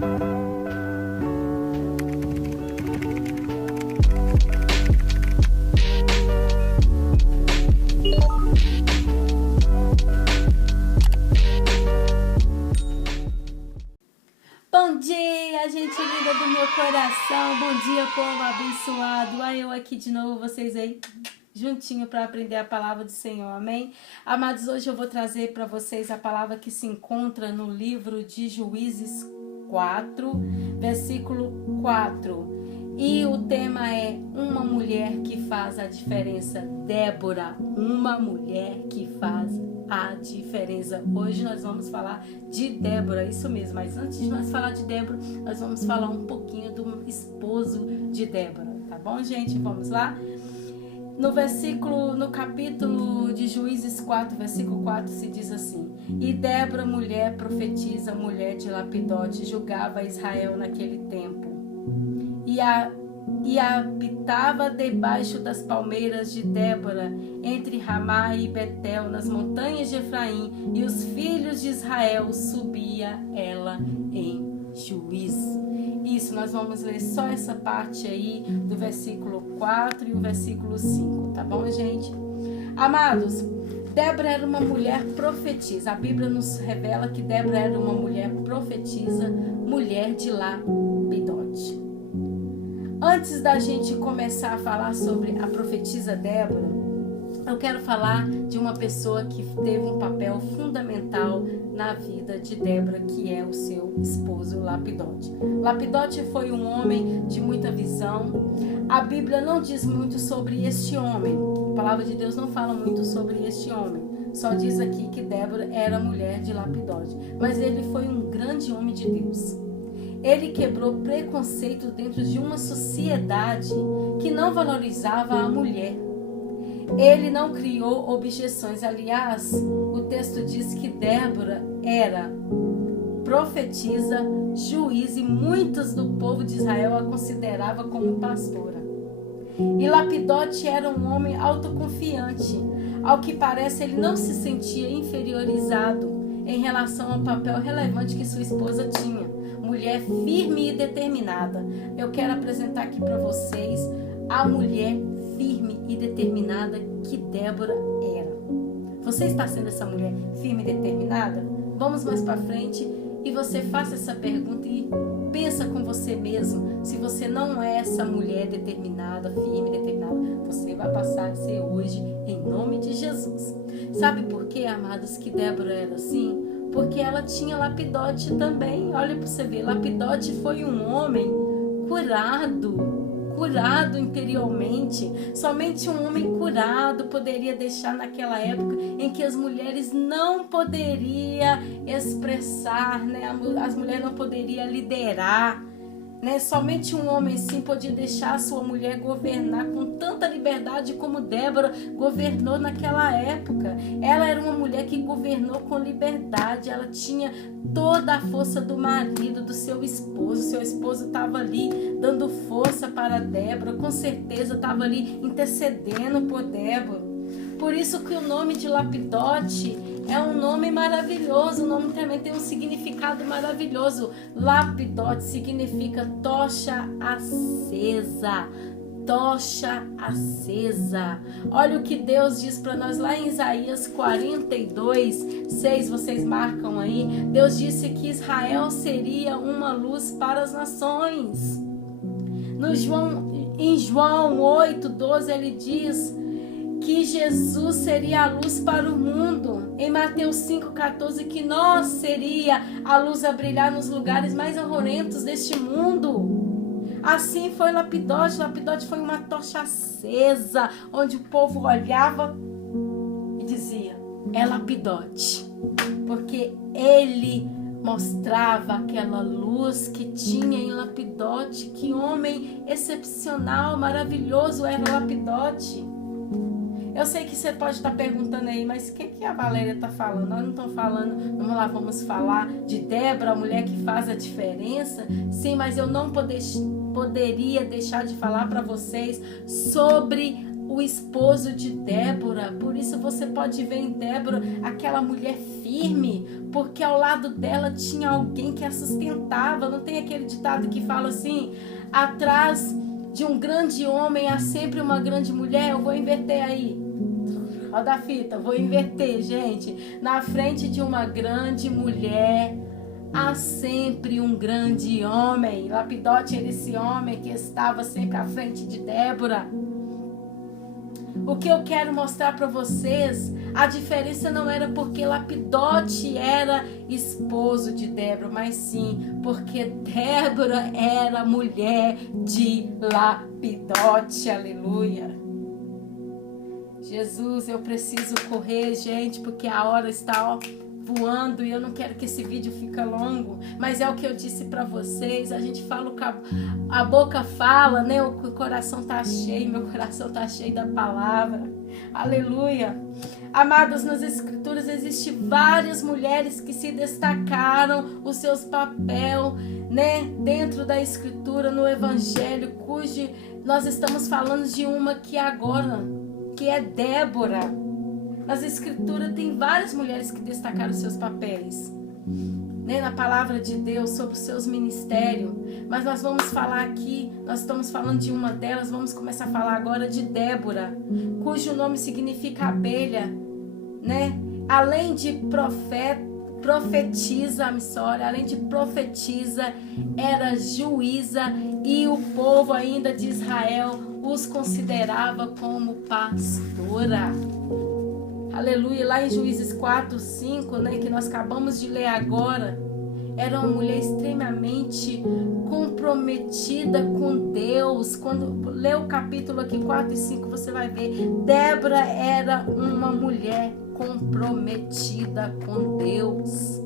Bom dia, gente linda do meu coração. Bom dia, povo abençoado. Aí eu aqui de novo, vocês aí juntinho para aprender a palavra do Senhor, amém? Amados, hoje eu vou trazer para vocês a palavra que se encontra no livro de Juízes 4, versículo 4. E o tema é uma mulher que faz a diferença. Débora, uma mulher que faz a diferença. Hoje nós vamos falar de Débora, isso mesmo. Mas antes de nós falar de Débora, nós vamos falar um pouquinho do esposo de Débora, tá bom, gente? Vamos lá? No capítulo de Juízes 4, versículo 4, se diz assim: E Débora, mulher profetisa, mulher de Lapidote, julgava Israel naquele tempo. E habitava debaixo das palmeiras de Débora, entre Ramá e Betel, nas montanhas de Efraim, e os filhos de Israel subia ela em juízo. Isso, nós vamos ler só essa parte aí do versículo 4 e o versículo 5, tá bom, gente? Amados, Débora era uma mulher profetisa. A Bíblia nos revela que Débora era uma mulher profetisa, mulher de Lapidote. Antes da gente começar a falar sobre a profetisa Débora, eu quero falar de uma pessoa que teve um papel fundamental na vida de Débora, que é o seu esposo Lapidote. Lapidote foi um homem de muita visão. A Bíblia não diz muito sobre este homem. A palavra de Deus não fala muito sobre este homem. Só diz aqui que Débora era mulher de Lapidote. Mas ele foi um grande homem de Deus. Ele quebrou preconceito dentro de uma sociedade que não valorizava a mulher. Ele não criou objeções. Aliás, o texto diz que Débora era profetisa, juiz, e muitos do povo de Israel a considerava como pastora. E Lapidote era um homem autoconfiante. Ao que parece, ele não se sentia inferiorizado em relação ao papel relevante que sua esposa tinha. Mulher firme e determinada. Eu quero apresentar aqui para vocês a mulher firme e determinada que Débora era. Você está sendo essa mulher firme e determinada? Vamos mais para frente e você faça essa pergunta e pensa com você mesmo. Se você não é essa mulher determinada, firme e determinada, você vai passar a ser hoje, em nome de Jesus. Sabe por quê, amados, que Débora era assim? Porque ela tinha Lapidote também. Olha para você ver, Lapidote foi um homem curado interiormente. Somente um homem curado poderia deixar naquela época em que as mulheres não poderiam expressar, né? As mulheres não poderiam liderar, né? Somente um homem sim podia deixar a sua mulher governar com tanta liberdade como Débora governou naquela época. Ela era uma mulher que governou com liberdade. Ela tinha toda a força do marido, do seu esposo. Seu esposo estava ali dando força para Débora, com certeza estava ali intercedendo por Débora. Por isso que o nome de Lapidote é um nome maravilhoso. O nome também tem um significado maravilhoso. Lapidote significa tocha acesa. Tocha acesa. Olha o que Deus diz para nós lá em Isaías 42, 6, vocês marcam aí. Deus disse que Israel seria uma luz para as nações. Em João 8, 12, ele diz que Jesus seria a luz para o mundo. Em Mateus 5,14, que nós seria a luz a brilhar nos lugares mais horrorentos deste mundo. Assim foi Lapidote. Lapidote foi uma tocha acesa, onde o povo olhava e dizia: é Lapidote. Porque ele mostrava aquela luz que tinha em Lapidote. Que homem excepcional, maravilhoso era Lapidote. Eu sei que você pode estar perguntando aí, mas o que a Valéria está falando? Nós não estamos falando, vamos lá, vamos falar de Débora, a mulher que faz a diferença? Sim, mas eu não poderia deixar de falar para vocês sobre o esposo de Débora. Por isso você pode ver em Débora aquela mulher firme, porque ao lado dela tinha alguém que a sustentava. Não tem aquele ditado que fala assim: atrás de um grande homem há sempre uma grande mulher? Eu vou inverter aí. Roda a fita, vou inverter, gente. Na frente de uma grande mulher há sempre um grande homem. Lapidote era esse homem que estava sempre à frente de Débora. O que eu quero mostrar para vocês, a diferença não era porque Lapidote era esposo de Débora, mas sim porque Débora era mulher de Lapidote. Aleluia. Jesus, eu preciso correr, gente, porque a hora está voando e eu não quero que esse vídeo fique longo, mas é o que eu disse para vocês. A gente fala, a boca fala, né? O coração tá cheio, meu coração tá cheio da palavra. Aleluia. Amados, nas escrituras existem várias mulheres que se destacaram os seus papéis, né, dentro da escritura, no evangelho, cujo nós estamos falando de uma que agora, que é Débora. Nas escrituras tem várias mulheres que destacaram seus papéis, né, na palavra de Deus, sobre os seus ministérios. Mas nós vamos falar aqui, nós estamos falando de uma delas, vamos começar a falar agora de Débora, cujo nome significa abelha, né? Além de além de profetisa, era juíza, e o povo ainda de Israel os considerava como pastora. Aleluia. Lá em Juízes 4, 5, né, que nós acabamos de ler agora, era uma mulher extremamente comprometida com Deus. Quando lê o capítulo aqui 4 e 5, você vai ver, Débora era uma mulher comprometida com Deus.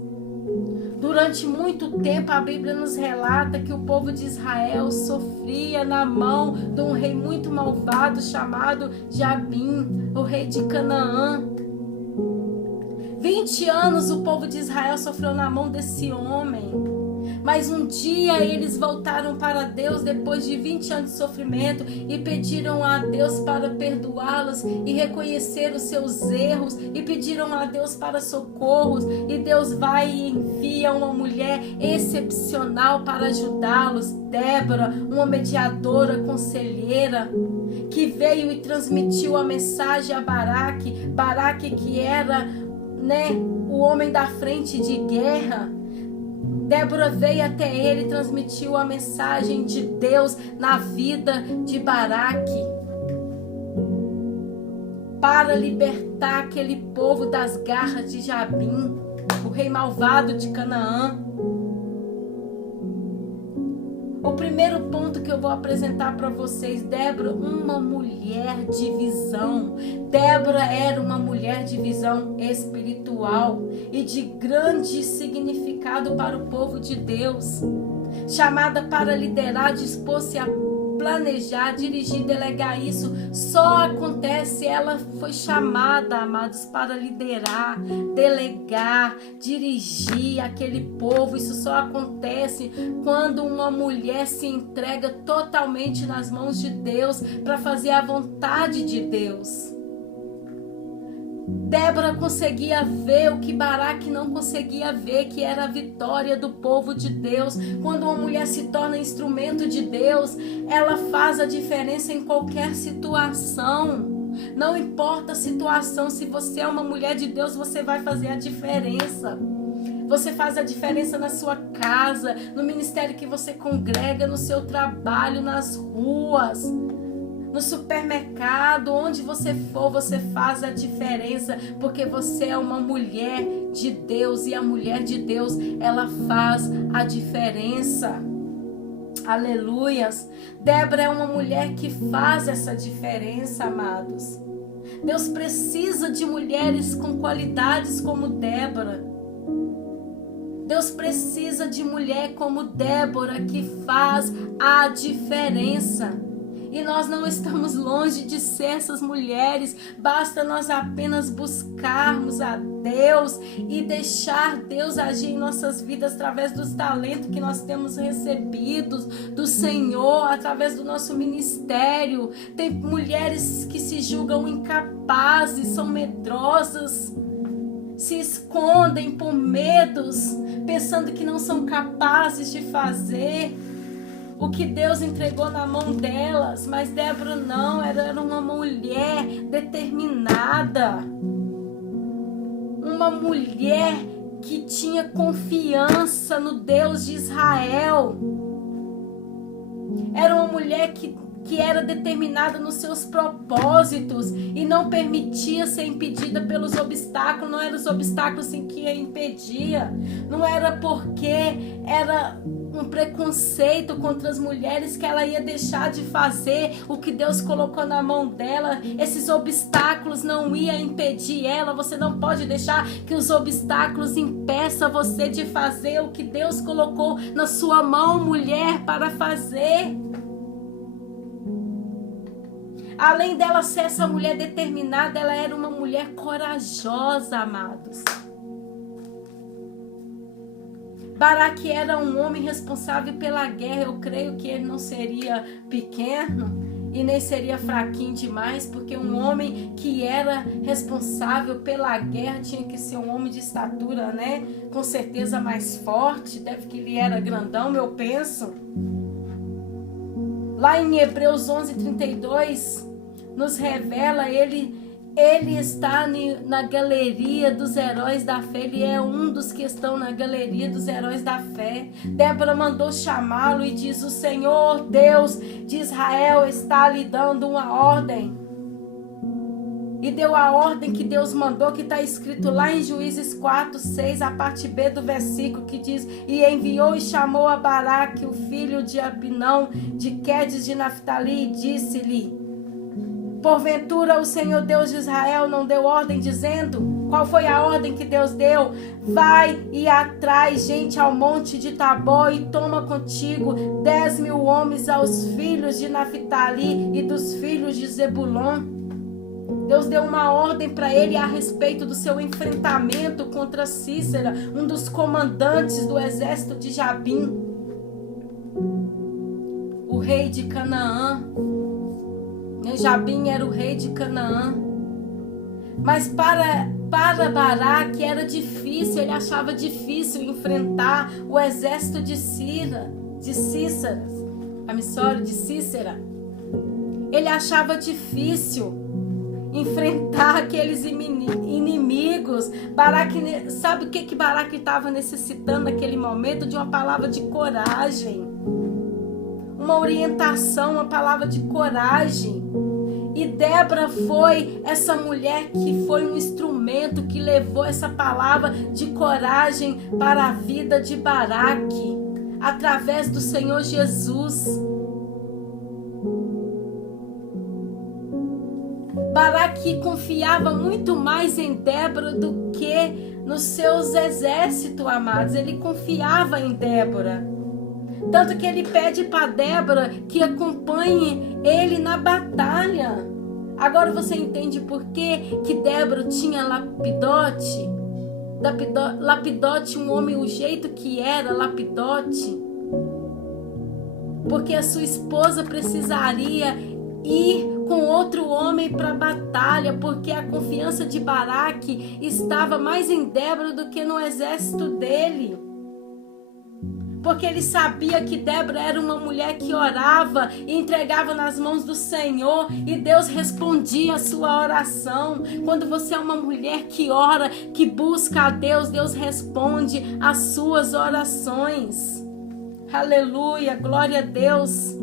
Durante muito tempo a Bíblia nos relata que o povo de Israel sofria na mão de um rei muito malvado chamado Jabim, o rei de Canaã. 20 anos o povo de Israel sofreu na mão desse homem. Mas um dia eles voltaram para Deus depois de 20 anos de sofrimento e pediram a Deus para perdoá-los e reconhecer os seus erros, e pediram a Deus para socorros, e Deus vai e envia uma mulher excepcional para ajudá-los, Débora, uma mediadora, conselheira, que veio e transmitiu a mensagem a Baraque, que era, né, o homem da frente de guerra. Débora veio até ele e transmitiu a mensagem de Deus na vida de Baraque, para libertar aquele povo das garras de Jabim, o rei malvado de Canaã. O primeiro ponto que eu vou apresentar para vocês, Débora, uma mulher de visão. Débora era uma mulher de visão espiritual e de grande significado para o povo de Deus. Chamada para liderar, dispôs-se a planejar, dirigir, delegar. Isso só acontece, ela foi chamada, amados, para liderar, delegar, dirigir aquele povo. Isso só acontece quando uma mulher se entrega totalmente nas mãos de Deus para fazer a vontade de Deus. Débora conseguia ver o que Baraque não conseguia ver, que era a vitória do povo de Deus. Quando uma mulher se torna instrumento de Deus, ela faz a diferença em qualquer situação. Não importa a situação, se você é uma mulher de Deus, você vai fazer a diferença. Você faz a diferença na sua casa, no ministério que você congrega, no seu trabalho, nas ruas, no supermercado, onde você for, você faz a diferença, porque você é uma mulher de Deus, e a mulher de Deus, ela faz a diferença. Aleluias. Débora é uma mulher que faz essa diferença, amados. Deus precisa de mulheres com qualidades como Débora. Deus precisa de mulher como Débora, que faz a diferença. E nós não estamos longe de ser essas mulheres. Basta nós apenas buscarmos a Deus e deixar Deus agir em nossas vidas através dos talentos que nós temos recebidos do Senhor, através do nosso ministério. Tem mulheres que se julgam incapazes, são medrosas, se escondem por medos, pensando que não são capazes de fazer o que Deus entregou na mão delas. Mas Débora não, era uma mulher determinada, uma mulher que tinha confiança no Deus de Israel, era uma mulher que era determinada nos seus propósitos e não permitia ser impedida pelos obstáculos. Não eram os obstáculos em que a impedia, não era porque era um preconceito contra as mulheres que ela ia deixar de fazer o que Deus colocou na mão dela. Esses obstáculos não iam impedir ela. Você não pode deixar que os obstáculos impeçam você de fazer o que Deus colocou na sua mão, mulher, para fazer. Além dela ser essa mulher determinada, ela era uma mulher corajosa, amados. Baraque era um homem responsável pela guerra. Eu creio que ele não seria pequeno e nem seria fraquinho demais, porque um homem que era responsável pela guerra tinha que ser um homem de estatura, né? Com certeza mais forte. Deve que ele era grandão, eu penso. Lá em Hebreus 11:32, nos revela, ele está na galeria dos heróis da fé. Ele é um dos que estão na galeria dos heróis da fé. Débora mandou chamá-lo e diz: o Senhor Deus de Israel está lhe dando uma ordem. E deu a ordem que Deus mandou, que está escrito lá em Juízes 4:6, a parte B do versículo, que diz: e enviou e chamou a Baraque, o filho de Abinão, de Quedes de Naftali, e disse-lhe: porventura o Senhor Deus de Israel não deu ordem dizendo? Qual foi a ordem que Deus deu? Vai e atrai gente ao monte de Tabor e toma contigo 10.000 homens aos filhos de Naftali e dos filhos de Zebulon. Deus deu uma ordem para ele a respeito do seu enfrentamento contra Sísera, um dos comandantes do exército de Jabim, o rei de Canaã. Jabim era o rei de Canaã. Mas para Baraque era difícil, ele achava difícil enfrentar o exército de Sísera. Ele achava difícil enfrentar aqueles inimigos. Baraque, sabe o que Baraque estava necessitando naquele momento? De uma palavra de coragem, uma orientação, uma palavra de coragem. E Débora foi essa mulher que foi um instrumento que levou essa palavra de coragem para a vida de Baraque, através do Senhor Jesus. Baraque confiava muito mais em Débora do que nos seus exércitos, amados. Ele confiava em Débora. Tanto que ele pede para Débora que acompanhe ele na batalha. Agora você entende por que Débora tinha Lapidote? Lapidote, um homem, o jeito que era Lapidote. Porque a sua esposa precisaria ir com outro homem para a batalha, porque a confiança de Baraque estava mais em Débora do que no exército dele. Porque ele sabia que Débora era uma mulher que orava e entregava nas mãos do Senhor, e Deus respondia a sua oração. Quando você é uma mulher que ora, que busca a Deus, Deus responde às suas orações. Aleluia, glória a Deus.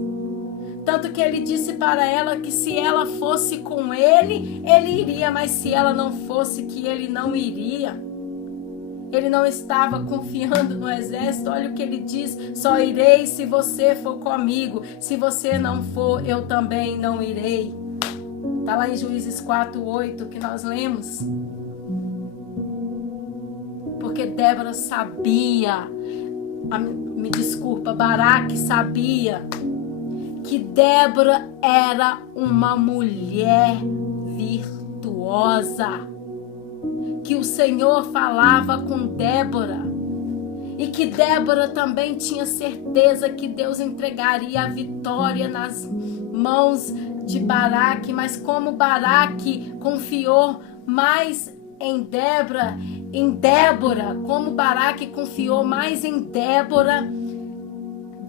Tanto que ele disse para ela que se ela fosse com ele, ele iria, mas se ela não fosse, que ele não iria. Ele não estava confiando no exército. Olha o que ele diz: só irei se você for comigo. Se você não for, eu também não irei. Está lá em Juízes 4:8 que nós lemos. Porque Débora sabia, Baraque sabia que Débora era uma mulher virtuosa, que que o Senhor falava com Débora. E que Débora também tinha certeza que Deus entregaria a vitória nas mãos de Baraque. Mas como Baraque confiou mais em Débora, como Baraque confiou mais em Débora,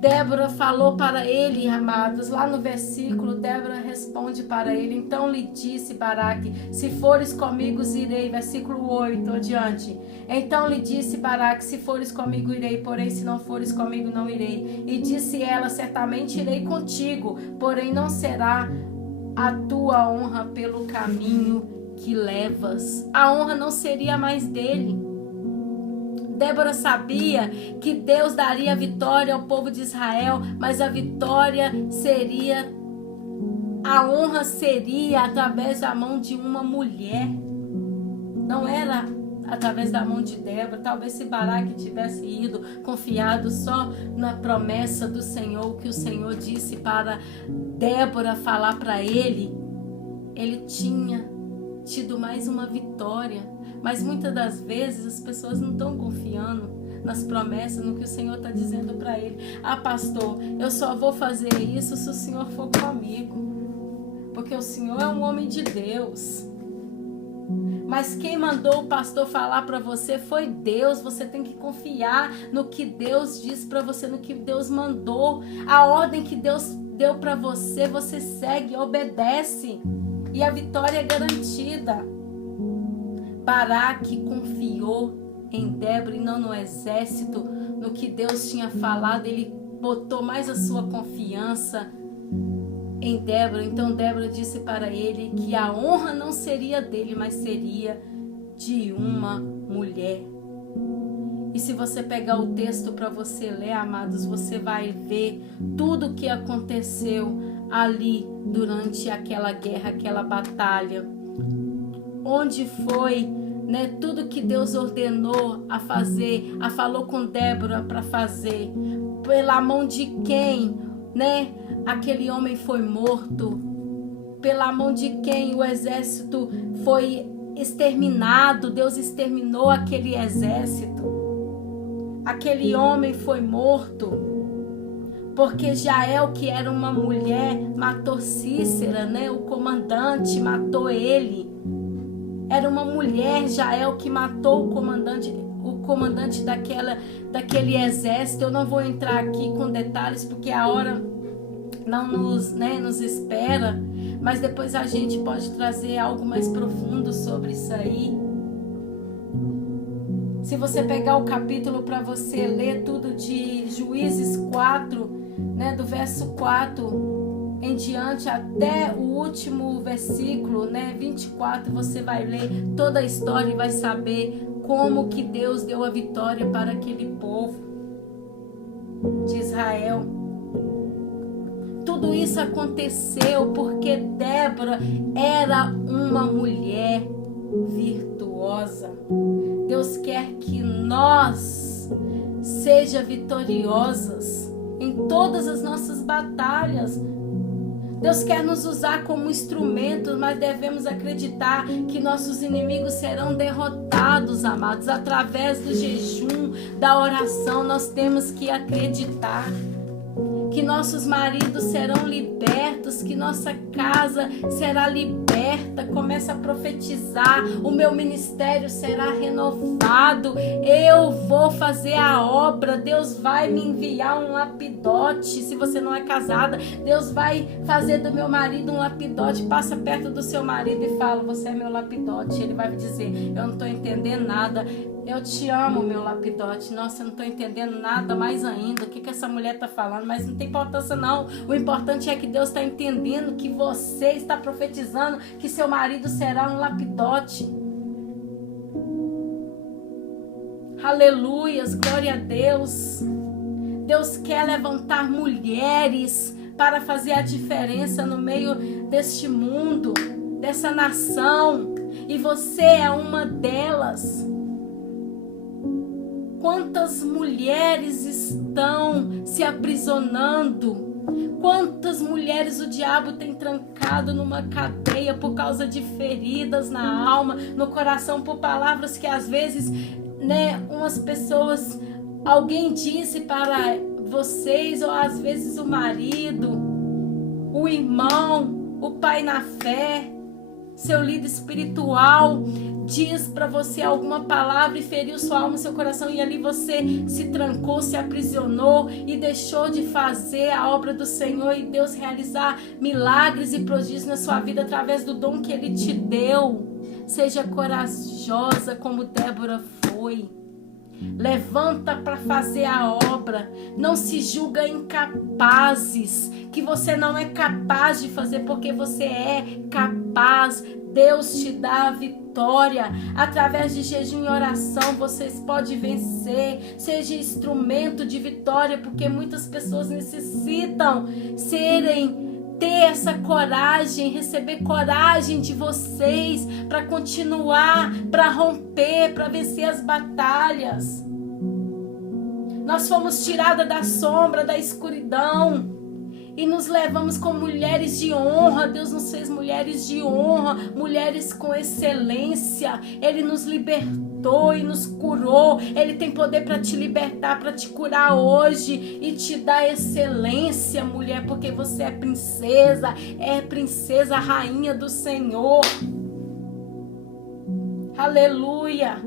Débora falou para ele, amados, lá no versículo, Débora responde para ele: então lhe disse Baraque, se fores comigo irei, versículo 8, adiante. Então lhe disse Baraque, se fores comigo irei, porém se não fores comigo não irei. E disse ela, certamente irei contigo, porém não será a tua honra pelo caminho que levas. A honra não seria mais dele. Débora sabia que Deus daria a vitória ao povo de Israel, mas a honra seria através da mão de uma mulher. Não era através da mão de Débora. Talvez se Baraque tivesse ido confiado só na promessa do Senhor, que o Senhor disse para Débora falar para ele, ele tinha tido mais uma vitória. Mas muitas das vezes as pessoas não estão confiando nas promessas, no que o Senhor está dizendo para ele. Ah, pastor, eu só vou fazer isso se o Senhor for comigo, porque o Senhor é um homem de Deus. Mas quem mandou o pastor falar para você foi Deus. Você tem que confiar no que Deus disse para você, no que Deus mandou. A ordem que Deus deu para você, você segue, obedece, e a vitória é garantida. Baraque confiou em Débora e não no exército, no que Deus tinha falado. Ele botou mais a sua confiança em Débora. Então Débora disse para ele que a honra não seria dele, mas seria de uma mulher. E se você pegar o texto para você ler, amados, você vai ver tudo o que aconteceu ali durante aquela guerra, aquela batalha. Onde foi, né, tudo que Deus ordenou a fazer, falou com Débora para fazer, pela mão de quem, né, aquele homem foi morto, pela mão de quem o exército foi exterminado. Deus exterminou aquele exército, aquele homem foi morto, porque Jael, que era uma mulher, matou Cícera, né, o comandante, matou ele. Era uma mulher, Jael, que matou o comandante daquele exército. Eu não vou entrar aqui com detalhes, porque a hora não nos espera. Mas depois a gente pode trazer algo mais profundo sobre isso aí. Se você pegar o capítulo para você ler tudo de Juízes 4, né, do verso 4 em diante até o último versículo, né, 24, você vai ler toda a história e vai saber como que Deus deu a vitória para aquele povo de Israel. Tudo isso aconteceu porque Débora era uma mulher virtuosa. Deus quer que nós sejamos vitoriosas em todas as nossas batalhas. Deus quer nos usar como instrumento, mas devemos acreditar que nossos inimigos serão derrotados, amados, através do jejum, da oração. Nós temos que acreditar que nossos maridos serão libertos, que nossa casa será liberta. Começa a profetizar: o meu ministério será renovado, eu vou fazer a obra, Deus vai me enviar um lapidote. Se você não é casada, Deus vai fazer do meu marido um lapidote. Passa perto do seu marido e fala: você é meu lapidote. Ele vai dizer: eu não estou entendendo nada. Eu te amo, meu lapidote. Nossa, eu não estou entendendo nada mais ainda. O que essa mulher está falando? Mas não tem importância não. O importante é que Deus está entendendo que você está profetizando que seu marido será um lapidote. Aleluias, glória a Deus. Deus quer levantar mulheres para fazer a diferença no meio deste mundo, dessa nação. E você é uma delas. Quantas mulheres estão se aprisionando Quantas mulheres o diabo tem trancado numa cadeia por causa de feridas na alma, no coração, por palavras que às vezes, umas pessoas, alguém disse para vocês, ou às vezes o marido, o irmão, o pai na fé, seu líder espiritual, diz para você alguma palavra e feriu sua alma, seu coração, e ali você se trancou, se aprisionou e deixou de fazer a obra do Senhor e Deus realizar milagres e prodígios na sua vida através do dom que Ele te deu. Seja corajosa como Débora foi. Levanta para fazer a obra. Não se julga incapazes, que você não é capaz de fazer, porque você é capaz. Deus te dá a vitória. Através de jejum e oração vocês podem vencer. Seja instrumento de vitória, porque muitas pessoas necessitam ter essa coragem, receber coragem de vocês para continuar, para romper, para vencer as batalhas. Nós fomos tiradas da sombra, da escuridão e nos levamos como mulheres de honra. Deus nos fez mulheres de honra, mulheres com excelência. Ele nos libertou e nos curou. Ele tem poder para te libertar, para te curar hoje e te dar excelência, mulher, porque você é princesa, rainha do Senhor. Aleluia!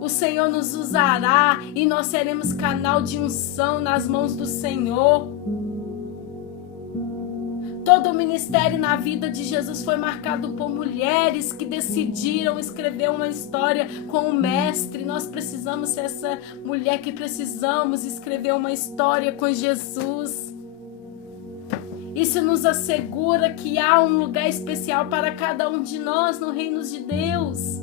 O Senhor nos usará e nós seremos canal de unção nas mãos do Senhor. Todo o ministério na vida de Jesus foi marcado por mulheres que decidiram escrever uma história com o Mestre. Nós precisamos ser essa mulher que precisamos escrever uma história com Jesus. Isso nos assegura que há um lugar especial para cada um de nós no reino de Deus.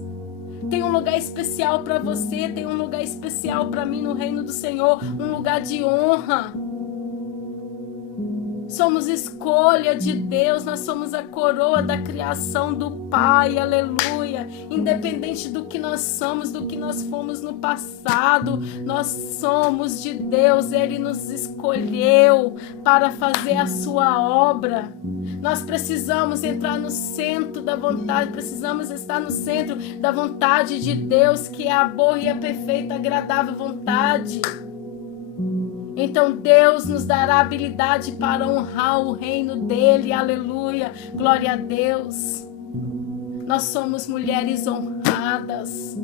Tem um lugar especial para você, tem um lugar especial para mim no reino do Senhor, um lugar de honra. Somos escolha de Deus, nós somos a coroa da criação do Pai, aleluia. Independente do que nós somos, do que nós fomos no passado, nós somos de Deus. Ele nos escolheu para fazer a sua obra. Nós precisamos entrar no centro da vontade, precisamos estar no centro da vontade de Deus, que é a boa e a perfeita, agradável vontade. Então Deus nos dará habilidade para honrar o reino dele, aleluia, glória a Deus. Nós somos mulheres honradas,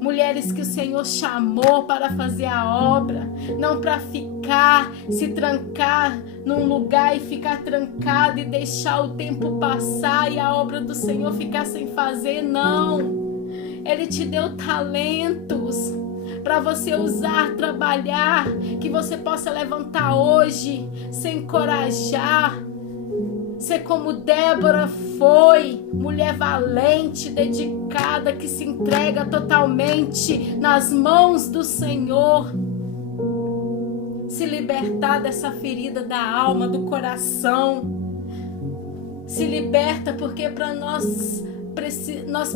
mulheres que o Senhor chamou para fazer a obra, não para ficar, se trancar num lugar e ficar trancado e deixar o tempo passar e a obra do Senhor ficar sem fazer, não. Ele te deu talentos para você usar, trabalhar, que você possa levantar hoje, se encorajar, ser como Débora foi, mulher valente, dedicada, que se entrega totalmente nas mãos do Senhor. Se libertar dessa ferida da alma, do coração. Se liberta, porque para nós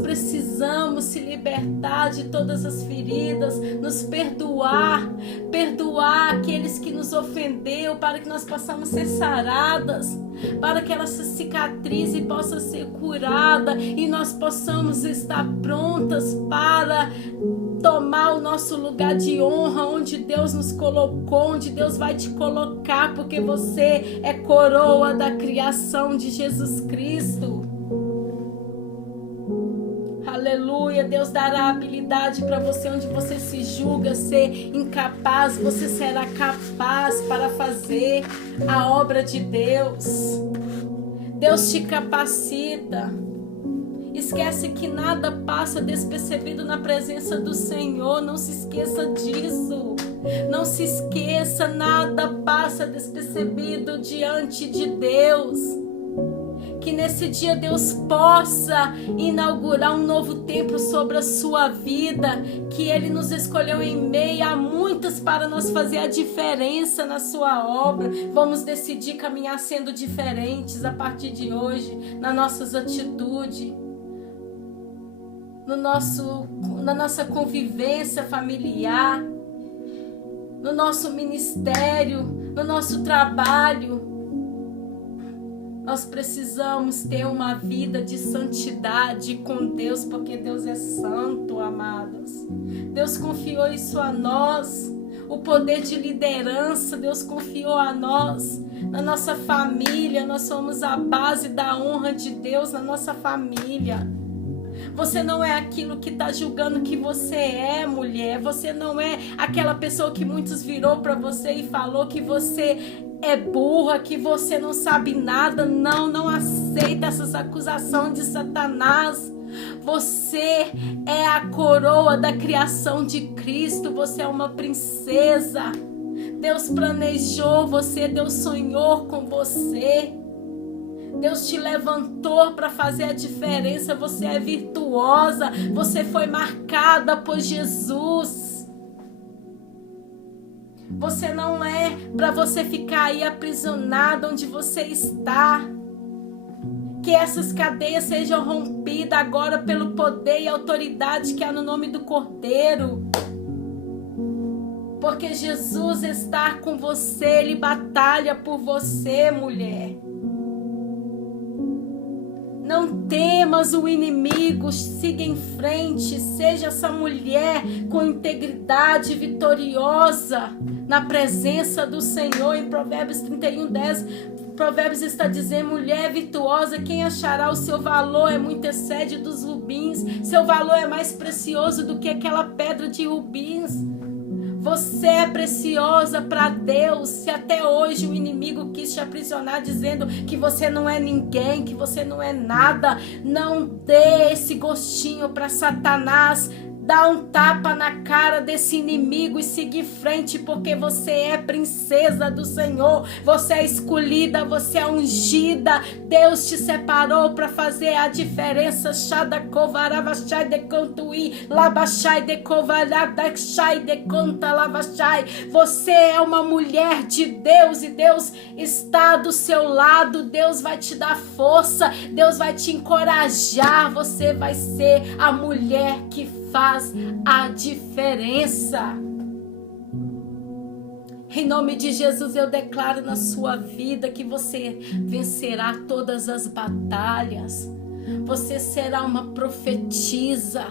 precisamos se libertar de todas as feridas, nos perdoar aqueles que nos ofendeu, para que nós possamos ser saradas, para que essa cicatriz possa ser curada e nós possamos estar prontas para tomar o nosso lugar de honra, onde Deus nos colocou, onde Deus vai te colocar, porque você é coroa da criação de Jesus Cristo. Aleluia, Deus dará habilidade para você, onde você se julga ser incapaz, você será capaz para fazer a obra de Deus. Deus te capacita. Esquece que nada passa despercebido na presença do Senhor, não se esqueça disso. Não se esqueça, nada passa despercebido diante de Deus. Que nesse dia Deus possa inaugurar um novo tempo sobre a sua vida, que Ele nos escolheu em meio a muitas para nós fazer a diferença na sua obra. Vamos decidir caminhar sendo diferentes a partir de hoje, nas nossas atitudes, na nossa convivência familiar, no nosso ministério, no nosso trabalho. Nós precisamos ter uma vida de santidade com Deus, porque Deus é santo, amados. Deus confiou isso a nós. O poder de liderança, Deus confiou a nós. Na nossa família, nós somos a base da honra de Deus na nossa família. Você não é aquilo que está julgando que você é, mulher. Você não é aquela pessoa que muitos virou para você e falou que você é burra, que você não sabe nada. Não aceita essas acusações de Satanás. Você é a coroa da criação de Cristo. Você é uma princesa. Deus planejou você, Deus sonhou com você. Deus te levantou para fazer a diferença. Você é virtuosa. Você foi marcada por Jesus. Você não é para você ficar aí aprisionado onde você está. Que essas cadeias sejam rompidas agora pelo poder e autoridade que há no nome do Cordeiro. Porque Jesus está com você, Ele batalha por você, mulher. Não temas o inimigo, siga em frente, seja essa mulher com integridade vitoriosa na presença do Senhor. Em Provérbios 31:10, Provérbios está dizendo: mulher virtuosa, quem achará? O seu valor é muito excede dos rubins, seu valor é mais precioso do que aquela pedra de rubins. Você é preciosa para Deus. Se até hoje o inimigo quis te aprisionar dizendo que você não é ninguém, que você não é nada, não dê esse gostinho para Satanás. Dá um tapa na cara desse inimigo e siga em frente, porque você é princesa do Senhor. Você é escolhida, você é ungida. Deus te separou para fazer a diferença. Você é uma mulher de Deus e Deus está do seu lado. Deus vai te dar força, Deus vai te encorajar. Você vai ser a mulher que faz a diferença. Em nome de Jesus, eu declaro na sua vida que você vencerá todas as batalhas. Você será uma profetisa.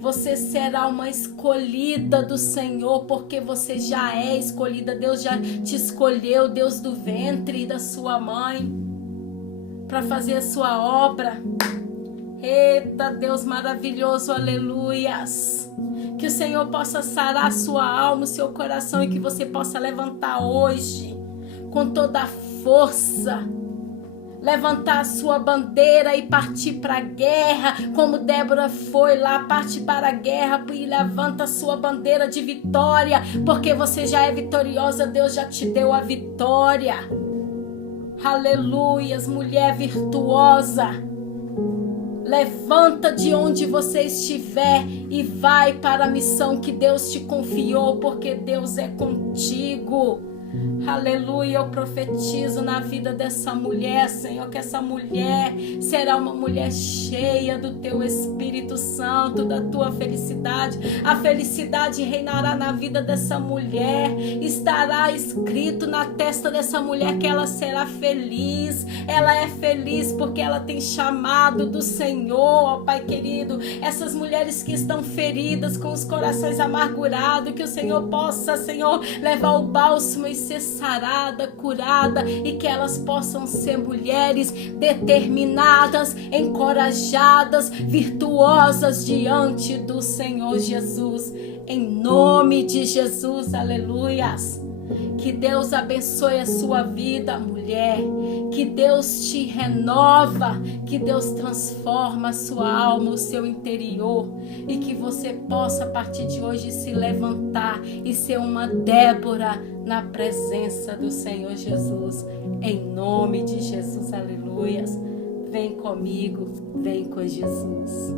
Você será uma escolhida do Senhor, porque você já é escolhida. Deus já te escolheu, Deus do ventre da sua mãe, para fazer a sua obra. Eita, Deus maravilhoso, aleluias. Que o Senhor possa sarar a sua alma, o seu coração, e que você possa levantar hoje com toda a força. Levantar a sua bandeira e partir para a guerra, como Débora foi lá, parte para a guerra e levanta a sua bandeira de vitória, porque você já é vitoriosa, Deus já te deu a vitória. Aleluias, mulher virtuosa. Levanta de onde você estiver e vai para a missão que Deus te confiou, porque Deus é contigo. Aleluia, eu profetizo na vida dessa mulher, Senhor, que essa mulher será uma mulher cheia do teu Espírito Santo, da tua felicidade. A felicidade reinará na vida dessa mulher. Estará escrito na testa dessa mulher que ela será feliz. Ela é feliz porque ela tem chamado do Senhor, ó Pai querido. Essas mulheres que estão feridas, com os corações amargurados, que o Senhor possa, Senhor, levar o bálsamo e ser sarada, curada, e que elas possam ser mulheres determinadas, encorajadas, virtuosas diante do Senhor Jesus, em nome de Jesus, aleluias. Que Deus abençoe a sua vida, mulher. Que Deus te renova, que Deus transforma a sua alma, o seu interior, e que você possa a partir de hoje se levantar e ser uma Débora na presença do Senhor Jesus, em nome de Jesus, aleluias. Vem comigo, vem com Jesus.